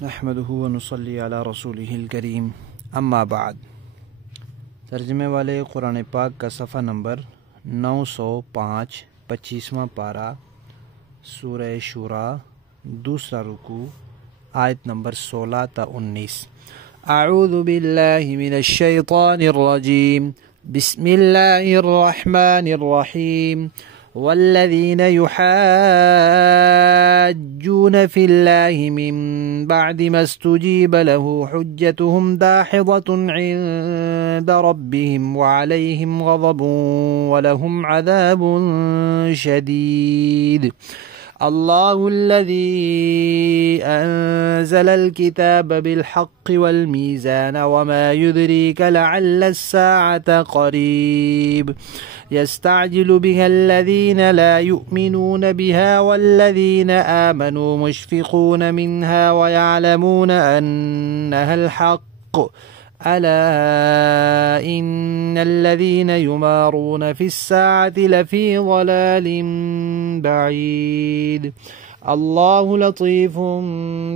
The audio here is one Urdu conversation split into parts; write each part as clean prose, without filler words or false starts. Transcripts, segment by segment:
نحمدہ و نصلی علی رسولہ الکریم اما بعد۔ ترجمے والے قرآن پاک کا صفحہ نمبر 905، 25واں پارہ، سورہ شورى، دوسرا رکوع، آیت نمبر 16 تا 19۔ اعوذ باللہ من الشیطان الرجیم، بسم اللہ الرحمن الرحیم۔ والذین یحاجون فی اللہ من بعد ما استجیب له حجتهم داحضة عند ربهم وعلیہم غضب ولهم عذاب شدید۔ اللہ الذی انزل الكتاب بالحق والمیزان وما يدریک لعل الساعة قریب۔ يستعجل بها الذين لا يؤمنون بها والذين آمنوا مشفقون منها ويعلمون أنها الحق ألا إن الذين يمارون في الساعة لفي ضلال بعيد۔ اللہ لطیف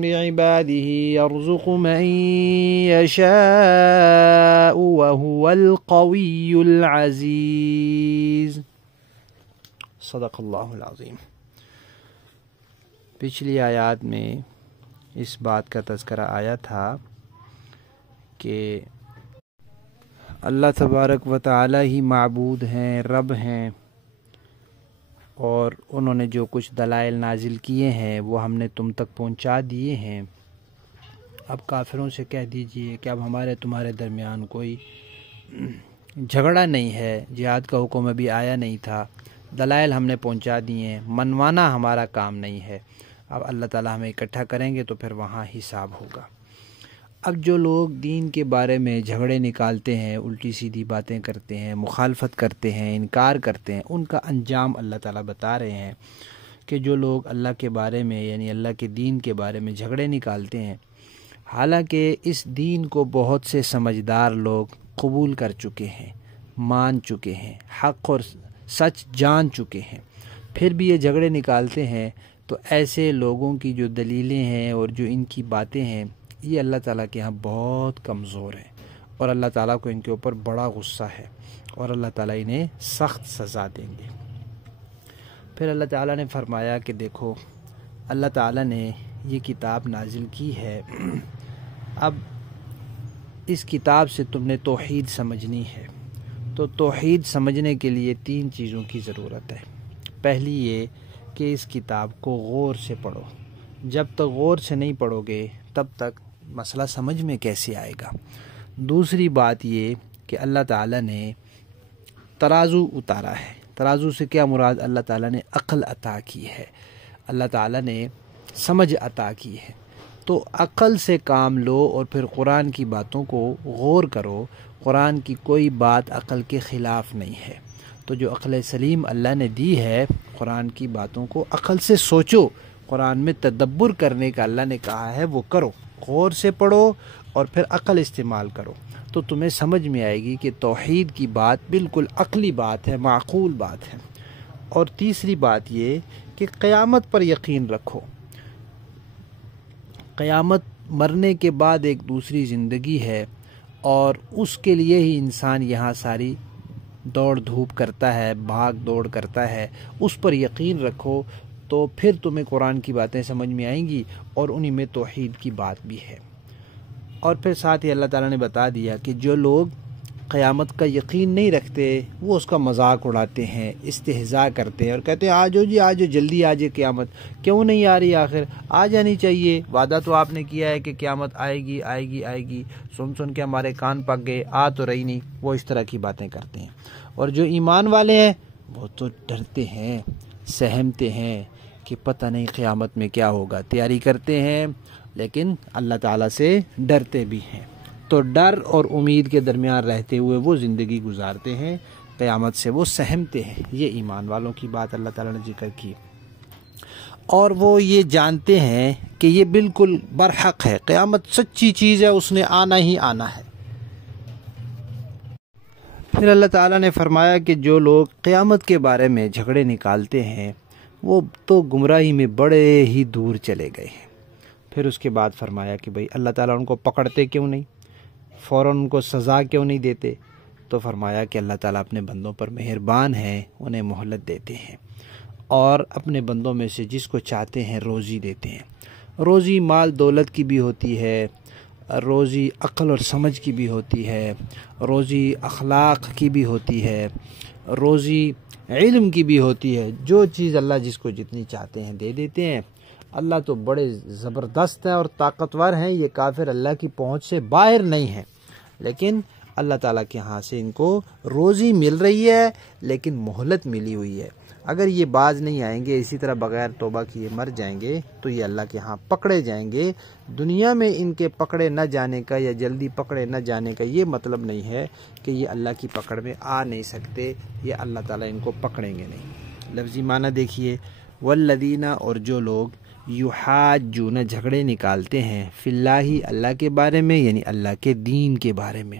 بعباده يرزق من يشاء وهو القوی العزیز۔ صدق اللہ العظیم۔ پچھلی آیات میں اس بات کا تذکرہ آیا تھا کہ اللہ تبارک و تعالی ہی معبود ہیں، رب ہیں، اور انہوں نے جو کچھ دلائل نازل کیے ہیں وہ ہم نے تم تک پہنچا دیے ہیں۔ اب کافروں سے کہہ دیجئے کہ اب ہمارے تمہارے درمیان کوئی جھگڑا نہیں ہے، جہاد کا حکم ابھی آیا نہیں تھا، دلائل ہم نے پہنچا دیے ہیں، منوانا ہمارا کام نہیں ہے، اب اللہ تعالیٰ ہمیں اکٹھا کریں گے تو پھر وہاں حساب ہوگا۔ اب جو لوگ دین کے بارے میں جھگڑے نکالتے ہیں، الٹی سیدھی باتیں کرتے ہیں، مخالفت کرتے ہیں، انکار کرتے ہیں، ان کا انجام اللہ تعالیٰ بتا رہے ہیں کہ جو لوگ اللہ کے بارے میں یعنی اللہ کے دین کے بارے میں جھگڑے نکالتے ہیں، حالانکہ اس دین کو بہت سے سمجھدار لوگ قبول کر چکے ہیں، مان چکے ہیں، حق اور سچ جان چکے ہیں، پھر بھی یہ جھگڑے نکالتے ہیں، تو ایسے لوگوں کی جو دلیلیں ہیں اور جو ان کی باتیں ہیں یہ اللہ تعالیٰ کے ہاں بہت کمزور ہے، اور اللہ تعالیٰ کو ان کے اوپر بڑا غصہ ہے، اور اللہ تعالیٰ انہیں سخت سزا دیں گے۔ پھر اللہ تعالیٰ نے فرمایا کہ دیکھو اللہ تعالیٰ نے یہ کتاب نازل کی ہے، اب اس کتاب سے تم نے توحید سمجھنی ہے، تو توحید سمجھنے کے لیے 3 چیزوں کی ضرورت ہے۔ پہلی یہ کہ اس کتاب کو غور سے پڑھو، جب تک غور سے نہیں پڑھو گے تب تک مسئلہ سمجھ میں کیسے آئے گا۔ دوسری بات یہ کہ اللہ تعالیٰ نے ترازو اتارا ہے، ترازو سے کیا مراد؟ اللہ تعالیٰ نے عقل عطا کی ہے، اللہ تعالیٰ نے سمجھ عطا کی ہے، تو عقل سے کام لو اور پھر قرآن کی باتوں کو غور کرو۔ قرآن کی کوئی بات عقل کے خلاف نہیں ہے، تو جو عقل سلیم اللہ نے دی ہے، قرآن کی باتوں کو عقل سے سوچو، قرآن میں تدبر کرنے کا اللہ نے کہا ہے وہ کرو، غور سے پڑھو اور پھر عقل استعمال کرو، تو تمہیں سمجھ میں آئے گی کہ توحید کی بات بالکل عقلی بات ہے، معقول بات ہے۔ اور تیسری بات یہ کہ قیامت پر یقین رکھو، قیامت مرنے کے بعد ایک دوسری زندگی ہے، اور اس کے لیے ہی انسان یہاں ساری دوڑ دھوپ کرتا ہے، بھاگ دوڑ کرتا ہے، اس پر یقین رکھو، تو پھر تمہیں قرآن کی باتیں سمجھ میں آئیں گی، اور انہی میں توحید کی بات بھی ہے۔ اور پھر ساتھ ہی اللہ تعالیٰ نے بتا دیا کہ جو لوگ قیامت کا یقین نہیں رکھتے وہ اس کا مذاق اڑاتے ہیں، استہزاء کرتے ہیں اور کہتے ہیں آجو جی آجو، جلدی آجے قیامت، کیوں نہیں آ رہی؟ آخر آ جانی چاہیے، وعدہ تو آپ نے کیا ہے کہ قیامت آئے گی آئے گی آئے گی، سن سن کے ہمارے کان پک گئے، آ تو رہی نہیں۔ وہ اس طرح کی باتیں کرتے ہیں۔ اور جو ایمان والے ہیں وہ تو ڈرتے ہیں، سہمتے ہیں کہ پتہ نہیں قیامت میں کیا ہوگا، تیاری کرتے ہیں لیکن اللہ تعالیٰ سے ڈرتے بھی ہیں، تو ڈر اور امید کے درمیان رہتے ہوئے وہ زندگی گزارتے ہیں، قیامت سے وہ سہمتے ہیں۔ یہ ایمان والوں کی بات اللہ تعالیٰ نے ذکر کی، اور وہ یہ جانتے ہیں کہ یہ بالکل برحق ہے، قیامت سچی چیز ہے، اس نے آنا ہی آنا ہے۔ پھر اللہ تعالیٰ نے فرمایا کہ جو لوگ قیامت کے بارے میں جھگڑے نکالتے ہیں وہ تو گمراہی میں بڑے ہی دور چلے گئے ہیں۔ پھر اس کے بعد فرمایا کہ بھئی اللہ تعالیٰ ان کو پکڑتے کیوں نہیں، فوراً ان کو سزا کیوں نہیں دیتے؟ تو فرمایا کہ اللہ تعالیٰ اپنے بندوں پر مہربان ہیں، انہیں مہلت دیتے ہیں، اور اپنے بندوں میں سے جس کو چاہتے ہیں روزی دیتے ہیں۔ روزی مال دولت کی بھی ہوتی ہے، روزی عقل اور سمجھ کی بھی ہوتی ہے، روزی اخلاق کی بھی ہوتی ہے، روزی علم کی بھی ہوتی ہے۔ جو چیز اللہ جس کو جتنی چاہتے ہیں دے دیتے ہیں۔ اللہ تو بڑے زبردست ہیں اور طاقتور ہیں، یہ کافر اللہ کی پہنچ سے باہر نہیں ہیں، لیکن اللہ تعالیٰ کے ہاں سے ان کو روزی مل رہی ہے، لیکن مہلت ملی ہوئی ہے۔ اگر یہ باز نہیں آئیں گے، اسی طرح بغیر توبہ کیے مر جائیں گے تو یہ اللہ کے ہاں پکڑے جائیں گے۔ دنیا میں ان کے پکڑے نہ جانے کا یا جلدی پکڑے نہ جانے کا یہ مطلب نہیں ہے کہ یہ اللہ کی پکڑ میں آ نہیں سکتے، یہ اللہ تعالیٰ ان کو پکڑیں گے نہیں۔ لفظی معنی دیکھیے، والذین، اور جو لوگ یحاجون، جھگڑے نکالتے ہیں، فی اللہ، اللہ کے بارے میں، یعنی اللہ کے دین کے بارے میں،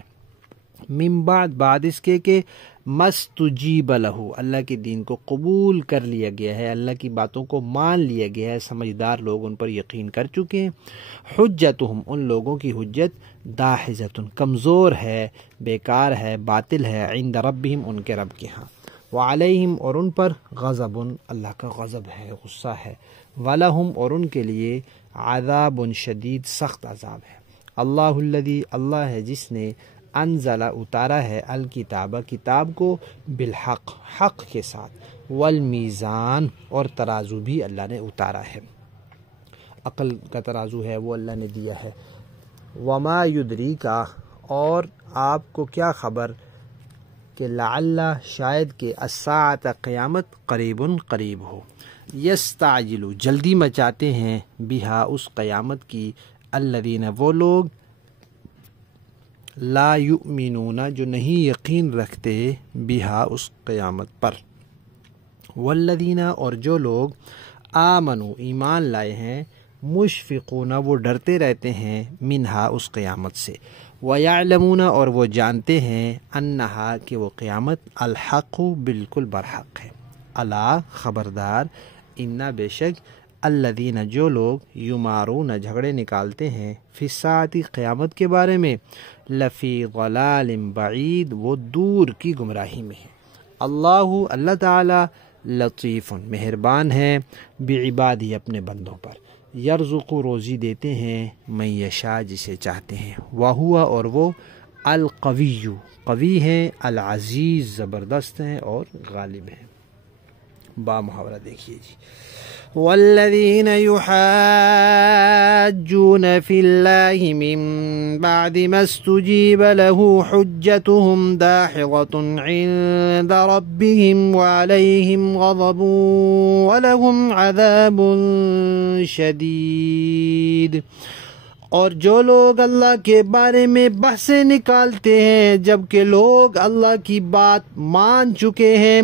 من بعد اس کے کہ مستجیب لہ، اللہ کے دین کو قبول کر لیا گیا ہے، اللہ کی باتوں کو مان لیا گیا ہے، سمجھدار لوگ ان پر یقین کر چکے ہیں۔ حجتہم، ان لوگوں کی حجت، داحضۃ، کمزور ہے، بیکار ہے، باطل ہے، عند ربہم، ان کے رب کے ہاں، وعلیہم، اور ان پر، غضب، اللہ کا غضب ہے، غصہ ہے، ولہم، اور ان کے لیے، عذاب شدید، سخت عذاب ہے۔ اللہ الذی، اللہ ہے جس نے، انزل، اتارا ہے، الکتاب، کتاب کو، بالحق، حق کے ساتھ، والمیزان، اور ترازو بھی اللہ نے اتارا ہے، عقل کا ترازو ہے وہ اللہ نے دیا ہے۔ وما یدریکا، اور آپ کو کیا خبر کہ لعل، شاید کہ، الساعۃ، قیامت، قریب، قریب ہو۔ یستعجل، جلدی مچاتے ہیں، بہا، اس قیامت کی، الذین، وہ لوگ، لا یؤمنون، جو نہیں یقین رکھتے، بہا، اس قیامت پر، والذین، اور جو لوگ، آمنوا، ایمان لائے ہیں، مشفقون، وہ ڈرتے رہتے ہیں، منہا، اس قیامت سے، ویعلمون، اور وہ جانتے ہیں، انہا، کہ وہ قیامت، الحق، بالکل برحق ہے، الا، خبردار، انا، بے شک، الذین، جو لوگ، یمارون، جھگڑے نکالتے ہیں، فی الساعۃ، قیامت کے بارے میں، لفی ضلال بعید، وہ دور کی گمراہی میں ہے۔ اللہ، اللہ تعالی، لطیف، مہربان ہے، بعبادہ، اپنے بندوں پر، یرزق، روزی دیتے ہیں، من یشاء، جسے چاہتے ہیں، وہو، اور وہ، القوی، قوی ہیں، العزیز، زبردست ہیں اور غالب ہیں۔ با محاورہ دیکھیے جی، والذین یحاجون فی اللہ من بعد ما استجیب له حجتهم داحضۃ عند ربهم وعلیہم غضب ولہم عذاب شدید۔ اور جو لوگ اللہ کے بارے میں بحثیں نکالتے ہیں جبکہ لوگ اللہ کی بات مان چکے ہیں،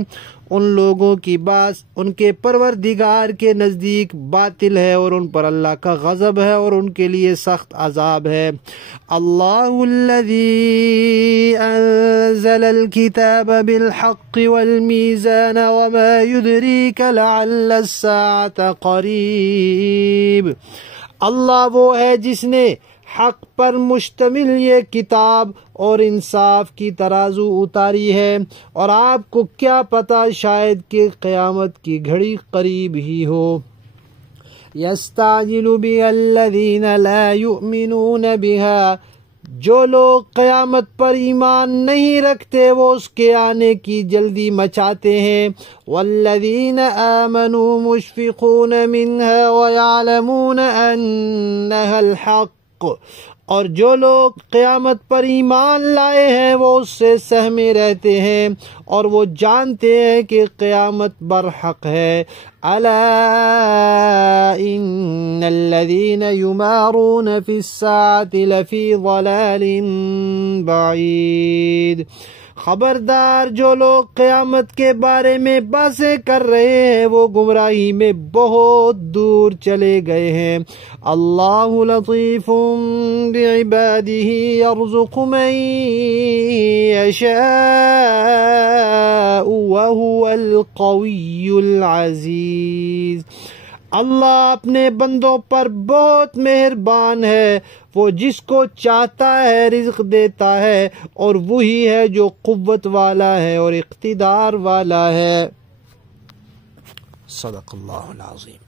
ان لوگوں کی بات ان کے پروردگار کے نزدیک باطل ہے اور ان پر اللہ کا غضب ہے اور ان کے لیے سخت عذاب ہے۔ اللہ الذی انزل الکتاب بالحق والمیزان وما یدریک لعل الساعة قریب۔ اللہ وہ ہے جس نے حق پر مشتمل یہ کتاب اور انصاف کی ترازو اتاری ہے، اور آپ کو کیا پتہ شاید کہ قیامت کی گھڑی قریب ہی ہو۔ یستعجل بها الذین لا یؤمنون بها، جو لوگ قیامت پر ایمان نہیں رکھتے وہ اس کے آنے کی جلدی مچاتے ہیں۔ والذین آمنوا مشفقون منها ویعلمون انها الحق، اور جو لوگ قیامت پر ایمان لائے ہیں وہ اس سے سہمے رہتے ہیں اور وہ جانتے ہیں کہ قیامت برحق ہے۔ الا ان الذین یمارون فی الساعة لفی ضلال بعید۔ خبردار، جو لوگ قیامت کے بارے میں باتیں کر رہے ہیں وہ گمراہی میں بہت دور چلے گئے ہیں۔ اللہ لطیف بعبادہ یرزق من یشاء وہو القوی العزیز۔ اللہ اپنے بندوں پر بہت مہربان ہے، وہ جس کو چاہتا ہے رزق دیتا ہے، اور وہی ہے جو قوت والا ہے اور اقتدار والا ہے۔ صدق اللہ العظیم۔